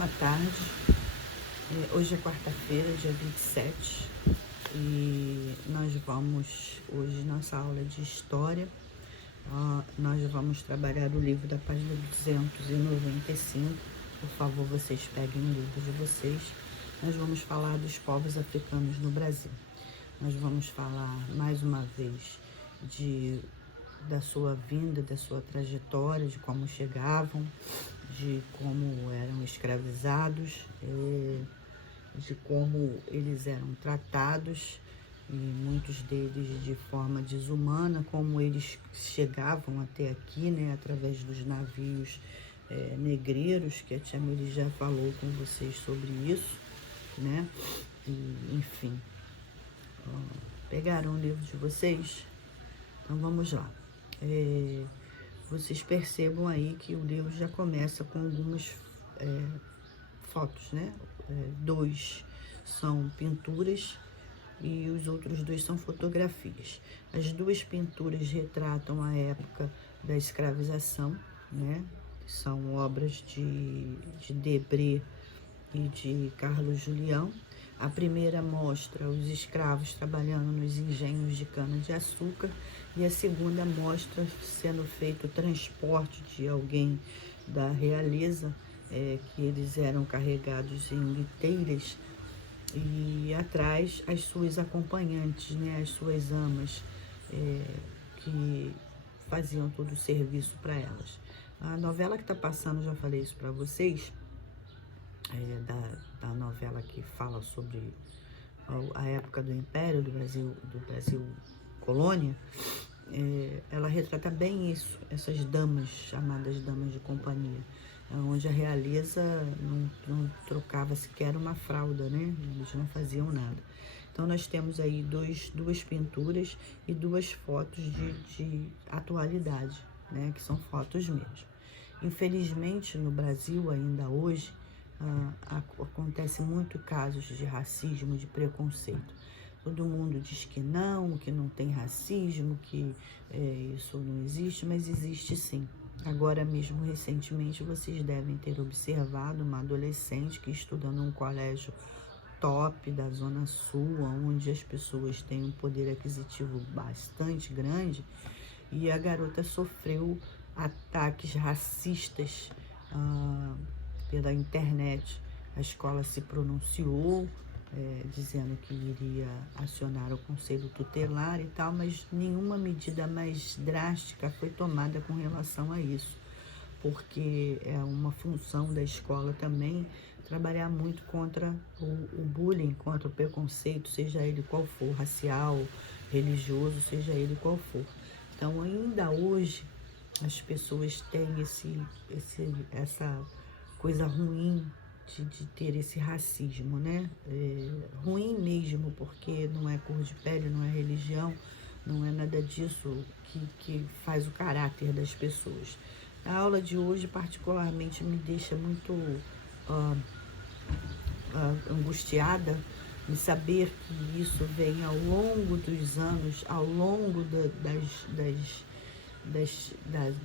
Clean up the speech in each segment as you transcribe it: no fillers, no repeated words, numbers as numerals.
Boa tarde. Hoje é quarta-feira, dia 27, e nós vamos, hoje, nossa aula de História, nós vamos trabalhar o livro da página 295. Por favor, vocês peguem o livro de vocês. Nós vamos falar dos povos africanos no Brasil. Nós vamos falar, mais uma vez, da sua vinda, da sua trajetória, de como chegavam, de como eram escravizados, de como eles eram tratados, e muitos deles de forma desumana, como eles chegavam até aqui, né, através dos navios negreiros, que a tia Meli já falou com vocês sobre isso, né, e, enfim. Pegaram o livro de vocês? Então vamos lá. Vocês percebam aí que o livro já começa com algumas fotos, né? 2 são pinturas e os outros 2 são fotografias. As 2 pinturas retratam a época da escravização, né? São obras de Debré e de Carlos Julião. A primeira mostra os escravos trabalhando nos engenhos de cana-de-açúcar e a segunda mostra sendo feito o transporte de alguém da realeza, que eles eram carregados em liteiras, e atrás as suas acompanhantes, né, as suas amas, que faziam todo o serviço para elas. A novela que está passando, já falei isso para vocês, da novela que fala sobre a época do Império, do Brasil colônia, ela retrata bem isso, essas damas, chamadas damas de companhia, onde a realeza não trocava sequer uma fralda, né? Eles não faziam nada. Então nós temos aí duas pinturas e 2 fotos de atualidade, né? Que são fotos mesmo. Infelizmente, no Brasil, ainda hoje, acontece muito casos de racismo, de preconceito. Todo mundo diz que não tem racismo, que isso não existe, mas existe sim. Agora mesmo, recentemente, vocês devem ter observado uma adolescente que estuda num colégio top da Zona Sul, onde as pessoas têm um poder aquisitivo bastante grande, e a garota sofreu ataques racistas pela internet. A escola se pronunciou, dizendo que iria acionar o conselho tutelar e tal, mas nenhuma medida mais drástica foi tomada com relação a isso, porque é uma função da escola também trabalhar muito contra o bullying, contra o preconceito, seja ele qual for, racial, religioso, seja ele qual for. Então, ainda hoje, as pessoas têm essa coisa ruim de ter esse racismo, né? Ruim mesmo, porque não é cor de pele, não é religião, não é nada disso que faz o caráter das pessoas. A aula de hoje, particularmente, me deixa muito angustiada em saber que isso vem ao longo dos anos, ao longo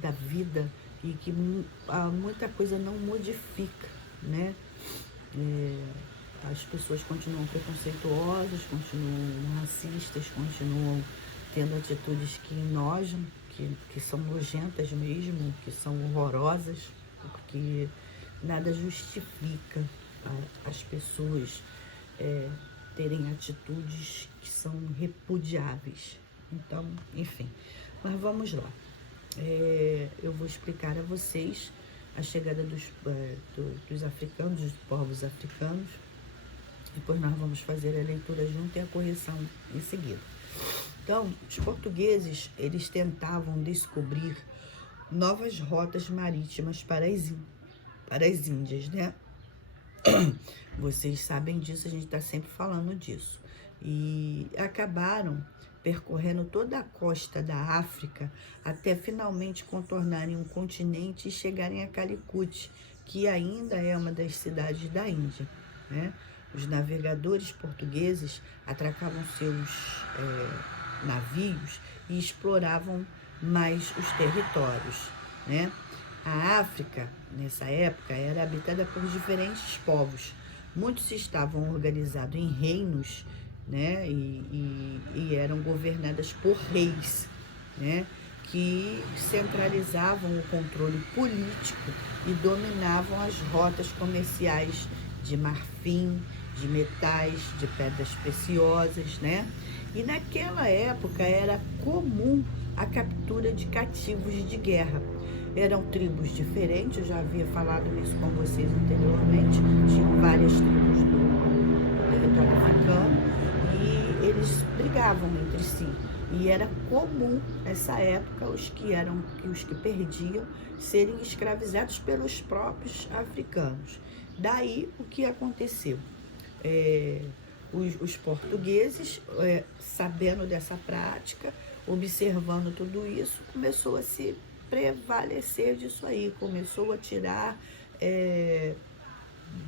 da vida, e que muita coisa não modifica, né? As pessoas continuam preconceituosas, continuam racistas, continuam tendo atitudes que enojam, que são nojentas mesmo, que são horrorosas, porque nada justifica as pessoas terem atitudes que são repudiáveis. Então, enfim, mas vamos lá. Eu vou explicar a vocês a chegada dos africanos, dos povos africanos. Depois nós vamos fazer a leitura junto e a correção em seguida. Então, os portugueses, eles tentavam descobrir novas rotas marítimas para as Índias, né? Vocês sabem disso, a gente está sempre falando disso. E acabaram percorrendo toda a costa da África até finalmente contornarem um continente e chegarem a Calicut, que ainda é uma das cidades da Índia, né? Os navegadores portugueses atracavam seus navios e exploravam mais os territórios, né? A África, nessa época, era habitada por diferentes povos. Muitos estavam organizados em reinos, né, e eram governadas por reis, né, que centralizavam o controle político e dominavam as rotas comerciais de marfim, de metais, de pedras preciosas, né? E naquela época era comum a captura de cativos de guerra. Eram tribos diferentes, eu já havia falado isso com vocês anteriormente, tinham várias tribos do território africano e eles brigavam entre si. E era comum, nessa época, os que perdiam serem escravizados pelos próprios africanos. Daí, o que aconteceu? Os portugueses, sabendo dessa prática, observando tudo isso, começou a se prevalecer disso aí, começou a tirar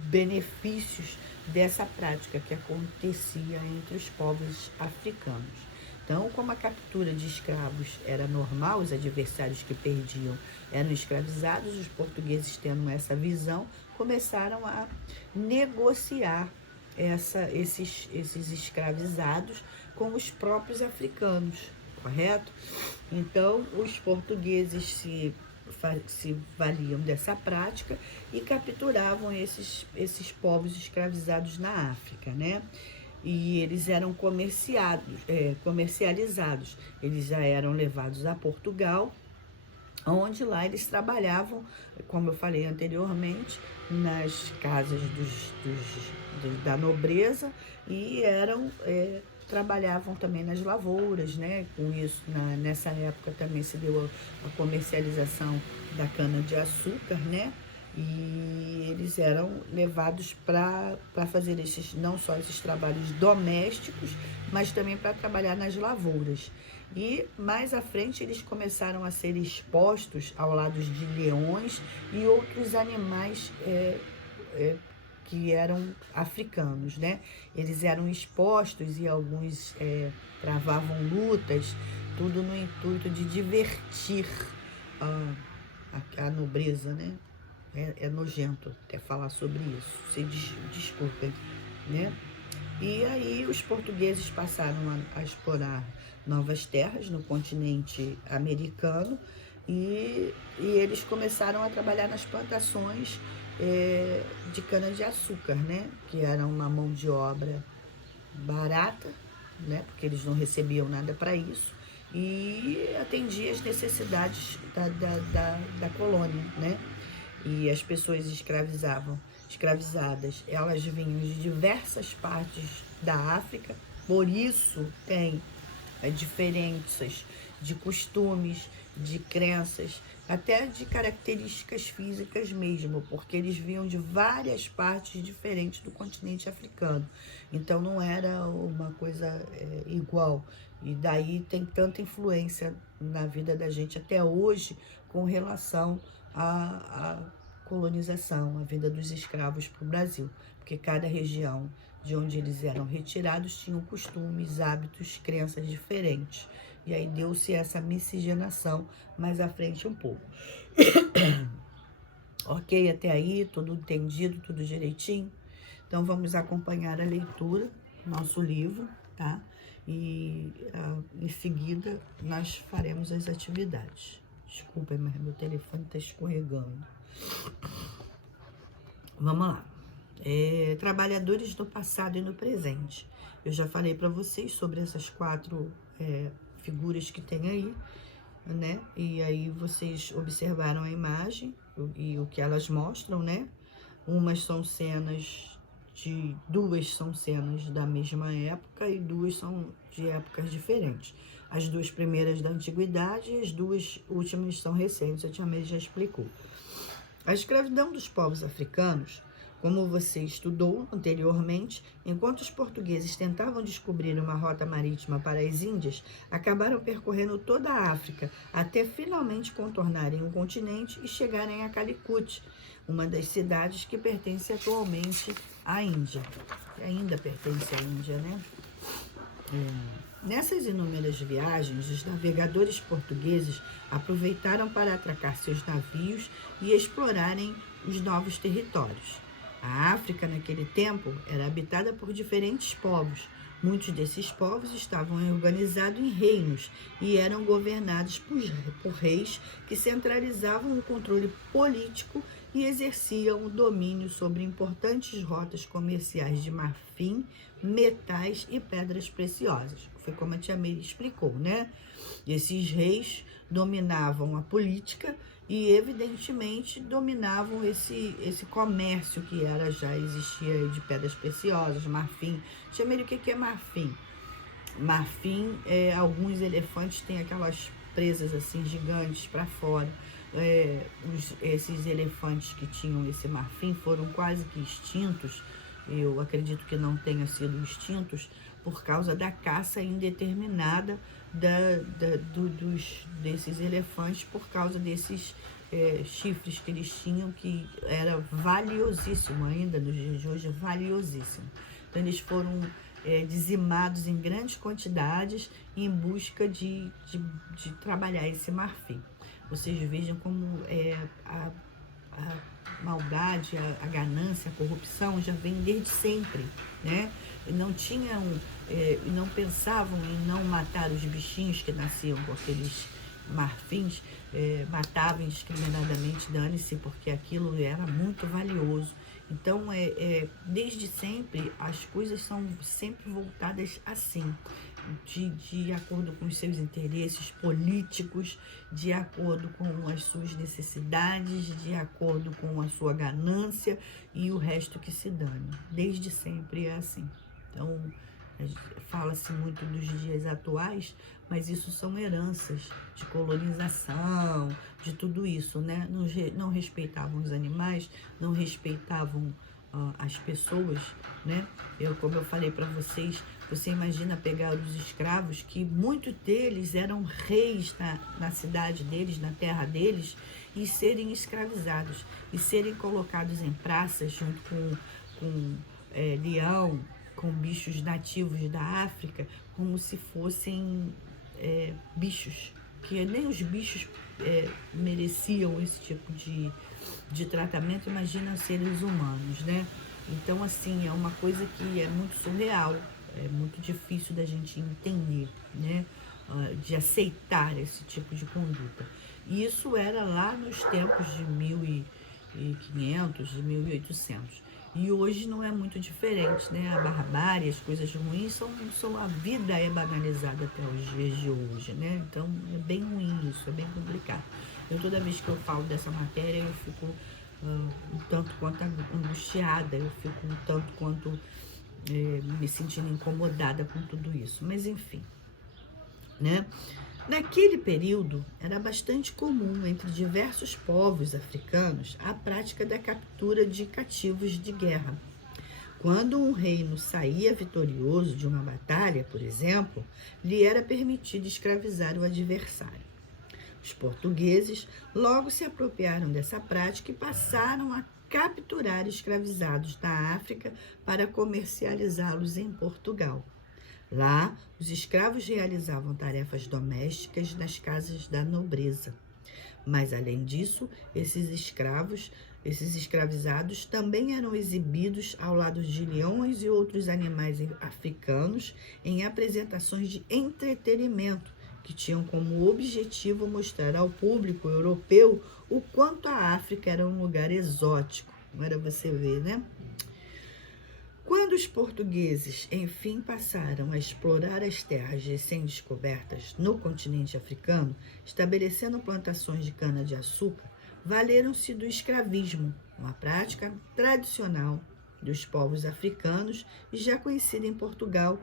benefícios dessa prática que acontecia entre os povos africanos. Então, como a captura de escravos era normal, os adversários que perdiam eram escravizados, os portugueses, tendo essa visão, começaram a negociar esses escravizados com os próprios africanos, correto? Então, os portugueses se valiam dessa prática e capturavam esses povos escravizados na África, né? E eles eram comercializados. Eles já eram levados a Portugal, onde lá eles trabalhavam, como eu falei anteriormente, nas casas da nobreza e trabalhavam também nas lavouras, né? Com isso, nessa época também se deu a comercialização da cana-de-açúcar, né? E eles eram levados para fazer não só esses trabalhos domésticos, mas também para trabalhar nas lavouras. E mais à frente eles começaram a ser expostos ao lado de leões e outros animais que eram africanos, né? Eles eram expostos e alguns travavam lutas, tudo no intuito de divertir a nobreza, né? É nojento até falar sobre isso, se desculpem, né? E aí os portugueses passaram a explorar novas terras no continente americano e eles começaram a trabalhar nas plantações de cana-de-açúcar, né? Que era uma mão de obra barata, né? Porque eles não recebiam nada para isso e atendia as necessidades da colônia, né? E as pessoas escravizadas, elas vinham de diversas partes da África, por isso tem diferenças de costumes, de crenças, até de características físicas mesmo, porque eles vinham de várias partes diferentes do continente africano. Então não era uma coisa igual. E daí tem tanta influência na vida da gente até hoje com relação à colonização, a vinda dos escravos para o Brasil, porque cada região de onde eles eram retirados tinham costumes, hábitos, crenças diferentes. E aí deu-se essa miscigenação mais à frente um pouco. Ok, até aí, tudo entendido, tudo direitinho? Então vamos acompanhar a leitura, nosso livro, tá? E em seguida nós faremos as atividades. Desculpem, mas meu telefone está escorregando. Vamos lá. Trabalhadores no passado e no presente. Eu já falei para vocês sobre essas 4 figuras que tem aí, né? E aí vocês observaram a imagem e o que elas mostram, né? Duas são cenas da mesma época e 2 são de épocas diferentes. As 2 primeiras da antiguidade e as 2 últimas são recentes, a tia Meire já explicou. A escravidão dos povos africanos, como você estudou anteriormente, enquanto os portugueses tentavam descobrir uma rota marítima para as Índias, acabaram percorrendo toda a África até finalmente contornarem o continente e chegarem a Calicut, uma das cidades que pertence atualmente à Índia. Ainda pertence à Índia, né? Nessas inúmeras viagens, os navegadores portugueses aproveitaram para atracar seus navios e explorarem os novos territórios. A África, naquele tempo, era habitada por diferentes povos. Muitos desses povos estavam organizados em reinos e eram governados por reis que centralizavam o controle político e exerciam o domínio sobre importantes rotas comerciais de marfim, metais e pedras preciosas. Foi como a tia Meire explicou, né? Esses reis dominavam a política e, evidentemente, dominavam esse comércio que já existia de pedras preciosas, marfim. Tia Meire, o que é marfim? Marfim, alguns elefantes têm aquelas presas assim gigantes para fora. Esses elefantes que tinham esse marfim foram quase que extintos. Eu acredito que não tenham sido extintos por causa da caça indeterminada desses elefantes, por causa desses chifres que eles tinham, que era valiosíssimo ainda, nos dias de hoje, valiosíssimo. Então, eles foram dizimados em grandes quantidades em busca de trabalhar esse marfim. Vocês vejam como a maldade, a ganância, a corrupção já vem desde sempre, né? Não tinham, não pensavam em não matar os bichinhos que nasciam com aqueles marfins, matavam indiscriminadamente, dane-se, porque aquilo era muito valioso. Então, desde sempre, as coisas são sempre voltadas assim, de acordo com os seus interesses políticos, de acordo com as suas necessidades, de acordo com a sua ganância e o resto que se dane. Desde sempre é assim. Então, fala-se muito dos dias atuais, mas isso são heranças de colonização, de tudo isso, né? Não respeitavam os animais, não respeitavam as pessoas, né? Como eu falei para vocês, você imagina pegar os escravos, que muitos deles eram reis na cidade deles, na terra deles, e serem escravizados, e serem colocados em praças junto com leão, com bichos nativos da África, como se fossem bichos, que nem os bichos mereciam esse tipo de tratamento, imagina seres humanos, né? Então, assim, é uma coisa que é muito surreal, é muito difícil da gente entender, né? De aceitar esse tipo de conduta. E isso era lá nos tempos de 1500, de 1800. E hoje não é muito diferente, né? A barbárie, as coisas ruins, a vida é banalizada até os dias de hoje, né? Então, é bem ruim isso, é bem complicado. Toda vez que eu falo dessa matéria, eu fico um tanto quanto angustiada, eu fico um tanto quanto me sentindo incomodada com tudo isso. Mas, enfim, né? Naquele período, era bastante comum entre diversos povos africanos a prática da captura de cativos de guerra. Quando um reino saía vitorioso de uma batalha, por exemplo, lhe era permitido escravizar o adversário. Os portugueses logo se apropriaram dessa prática e passaram a capturar escravizados da África para comercializá-los em Portugal. Lá, os escravos realizavam tarefas domésticas nas casas da nobreza. Mas, além disso, esses escravizados também eram exibidos ao lado de leões e outros animais africanos em apresentações de entretenimento, que tinham como objetivo mostrar ao público europeu o quanto a África era um lugar exótico. Agora você vê, né? Quando os portugueses, enfim, passaram a explorar as terras recém-descobertas no continente africano, estabelecendo plantações de cana-de-açúcar, valeram-se do escravismo, uma prática tradicional dos povos africanos e já conhecida em Portugal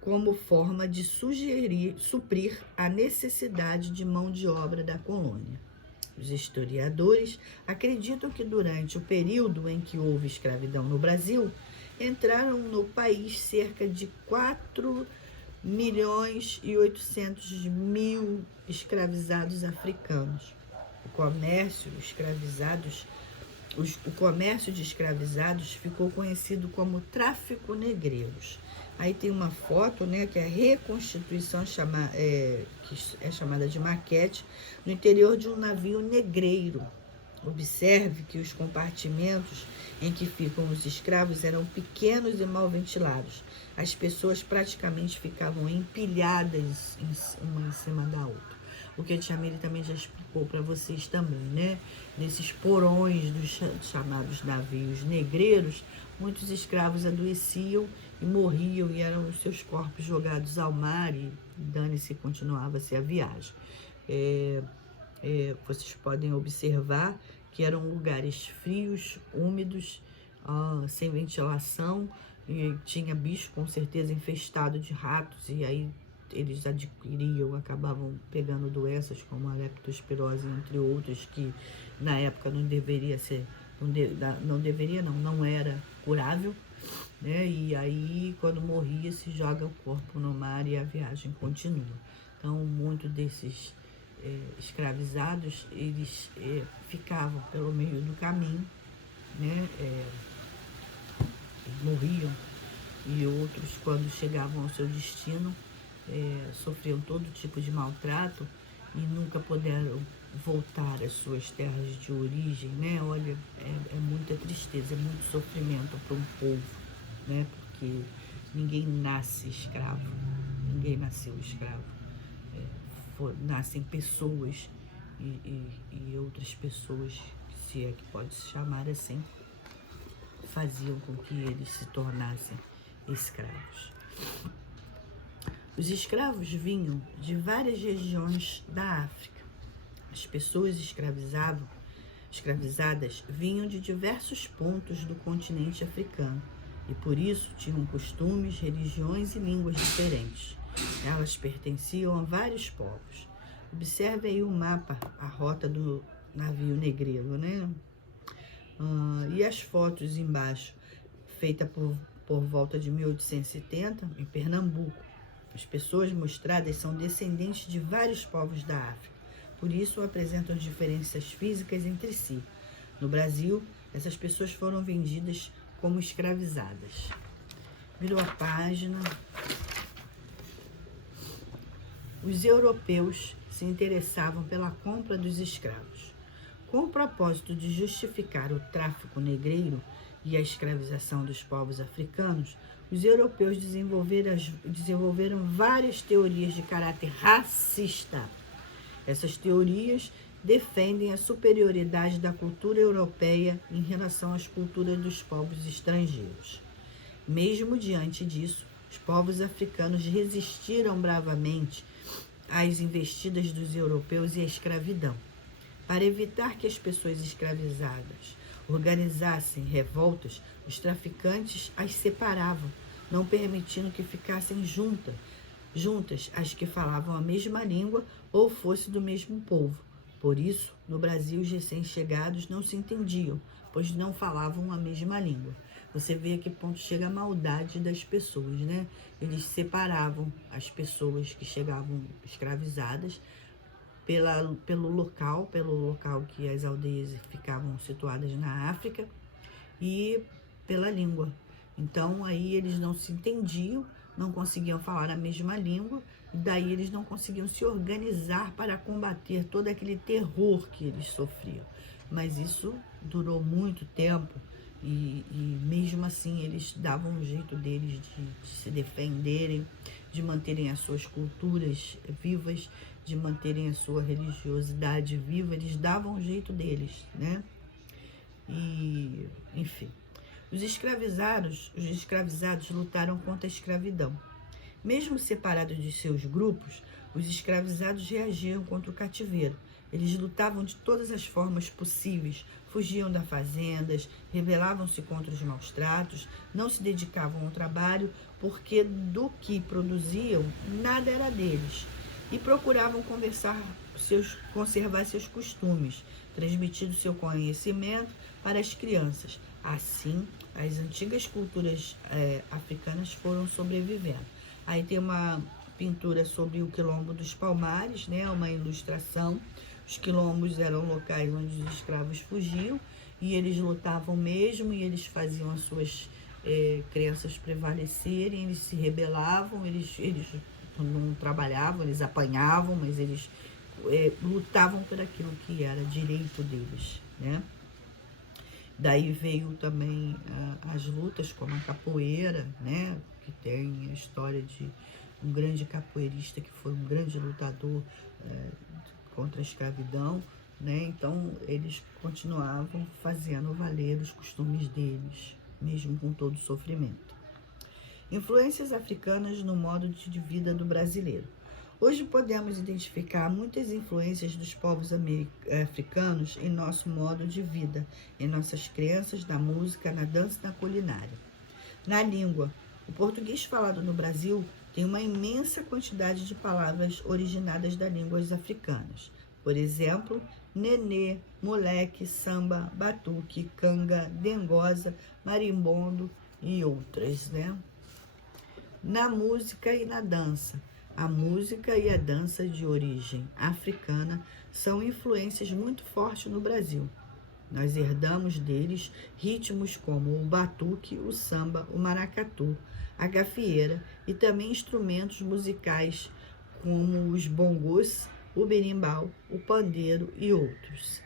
como forma de suprir a necessidade de mão de obra da colônia. Os historiadores acreditam que durante o período em que houve escravidão no Brasil, entraram no país cerca de 4.800.000 escravizados africanos. O comércio, O comércio de escravizados ficou conhecido como tráfico negreiros. Aí tem uma foto, né, que é a reconstituição, que é chamada de maquete, no interior de um navio negreiro. Observe que os compartimentos em que ficam os escravos eram pequenos e mal ventilados. As pessoas praticamente ficavam empilhadas uma em cima da outra. O que a Tia Miri também já explicou para vocês também, né? Nesses porões dos chamados navios negreiros, muitos escravos adoeciam e morriam, e eram os seus corpos jogados ao mar, e dane-se, continuava-se a viagem. Vocês podem observar que eram lugares frios, úmidos, sem ventilação, e tinha bicho com certeza infestado de ratos, e aí eles acabavam pegando doenças como a leptospirose, entre outras, que na época não deveria ser, não era curável, né? E aí, quando morria, se joga o corpo no mar e a viagem continua. Então, muitos desses escravizados, eles ficavam pelo meio do caminho, né? Morriam, e outros, quando chegavam ao seu destino, sofriam todo tipo de maltrato e nunca puderam voltar às suas terras de origem, né? Olha, é muita tristeza, é muito sofrimento para um povo, né? Porque ninguém nasce escravo, ninguém nasceu escravo. Nascem pessoas e outras pessoas, se é que pode se chamar assim, faziam com que eles se tornassem escravos. Os escravos vinham de várias regiões da África. As pessoas escravizadas vinham de diversos pontos do continente africano e por isso tinham costumes, religiões e línguas diferentes. Elas pertenciam a vários povos. Observe aí o mapa, a rota do navio negreiro, né? E as fotos embaixo, feita por volta de 1870, em Pernambuco. As pessoas mostradas são descendentes de vários povos da África, por isso apresentam diferenças físicas entre si. No Brasil, essas pessoas foram vendidas como escravizadas. Virou a página. Os europeus se interessavam pela compra dos escravos. Com o propósito de justificar o tráfico negreiro e a escravização dos povos africanos, os europeus desenvolveram várias teorias de caráter racista. Essas teorias defendem a superioridade da cultura europeia em relação às culturas dos povos estrangeiros. Mesmo diante disso, os povos africanos resistiram bravamente às investidas dos europeus e à escravidão. Para evitar que as pessoas escravizadas organizassem revoltas, os traficantes as separavam, não permitindo que ficassem juntas as que falavam a mesma língua ou fossem do mesmo povo. Por isso, no Brasil, os recém-chegados não se entendiam, pois não falavam a mesma língua. Você vê a que ponto chega a maldade das pessoas, né? Eles separavam as pessoas que chegavam escravizadas pelo local que as aldeias ficavam situadas na África, e pela língua. Então, aí eles não se entendiam, não conseguiam falar a mesma língua, e daí eles não conseguiam se organizar para combater todo aquele terror que eles sofriam. Mas isso durou muito tempo, e mesmo assim eles davam um jeito deles de se defenderem, de manterem as suas culturas vivas, de manterem a sua religiosidade viva. Eles davam um jeito deles, né? E, enfim, os escravizados lutaram contra a escravidão. Mesmo separados de seus grupos, os escravizados reagiam contra o cativeiro. Eles lutavam de todas as formas possíveis, fugiam das fazendas, rebelavam-se contra os maus tratos, não se dedicavam ao trabalho, porque do que produziam, nada era deles, e procuravam conservar seus costumes, transmitindo seu conhecimento para as crianças. Assim, as antigas culturas africanas foram sobrevivendo. Aí tem uma pintura sobre o Quilombo dos Palmares, né? Uma ilustração. Os quilombos eram locais onde os escravos fugiam, e eles lutavam mesmo, e eles faziam as suas crenças prevalecerem, eles se rebelavam, eles não trabalhavam, eles apanhavam, mas eles lutavam por aquilo que era direito deles, né? Daí veio também as lutas como a capoeira, né? Que tem a história de um grande capoeirista que foi um grande lutador contra a escravidão, né? Então eles continuavam fazendo valer os costumes deles, mesmo com todo o sofrimento. Influências africanas no modo de vida do brasileiro. Hoje podemos identificar muitas influências dos povos africanos em nosso modo de vida, em nossas crenças, na música, na dança e na culinária. Na língua, o português falado no Brasil tem uma imensa quantidade de palavras originadas das línguas africanas. Por exemplo, nenê, moleque, samba, batuque, canga, dengosa, marimbondo e outras, né? Na música e na dança. A música e a dança de origem africana são influências muito fortes no Brasil. Nós herdamos deles ritmos como o batuque, o samba, o maracatu, a gafieira e também instrumentos musicais como os bongos, o berimbau, o pandeiro e outros.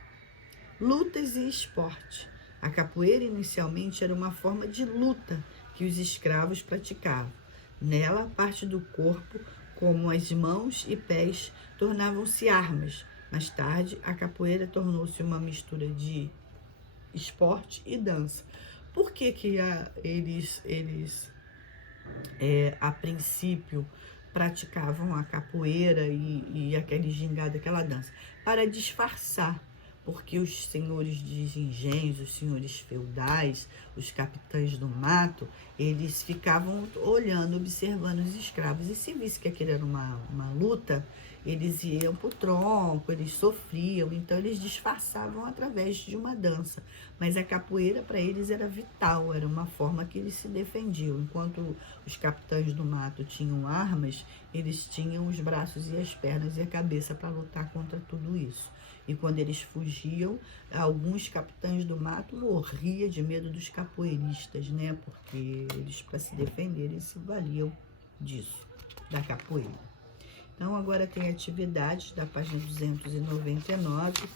Lutas e esporte. A capoeira inicialmente era uma forma de luta que os escravos praticavam. Nela, parte do corpo, como as mãos e pés, tornavam-se armas. Mais tarde, a capoeira tornou-se uma mistura de esporte e dança. Por que eles a princípio, praticavam a capoeira e aquele gingado, aquela dança? Para disfarçar, porque os senhores de engenhos, os senhores feudais, os capitães do mato, eles ficavam olhando, observando os escravos, e se visse que aquilo era uma luta, eles iam pro tronco, eles sofriam, então eles disfarçavam através de uma dança. Mas a capoeira para eles era vital, era uma forma que eles se defendiam. Enquanto os capitães do mato tinham armas, eles tinham os braços e as pernas e a cabeça para lutar contra tudo isso. E quando eles fugiam, alguns capitães do mato morriam de medo dos capoeiristas, né? Porque eles, para se defenderem, se valiam disso, da capoeira. Então, agora tem atividades da página 299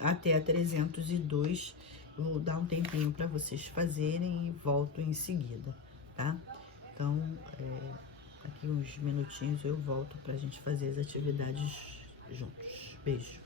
até a 302. Vou dar um tempinho para vocês fazerem e volto em seguida, tá? Então, aqui uns minutinhos eu volto para a gente fazer as atividades juntos. Beijo!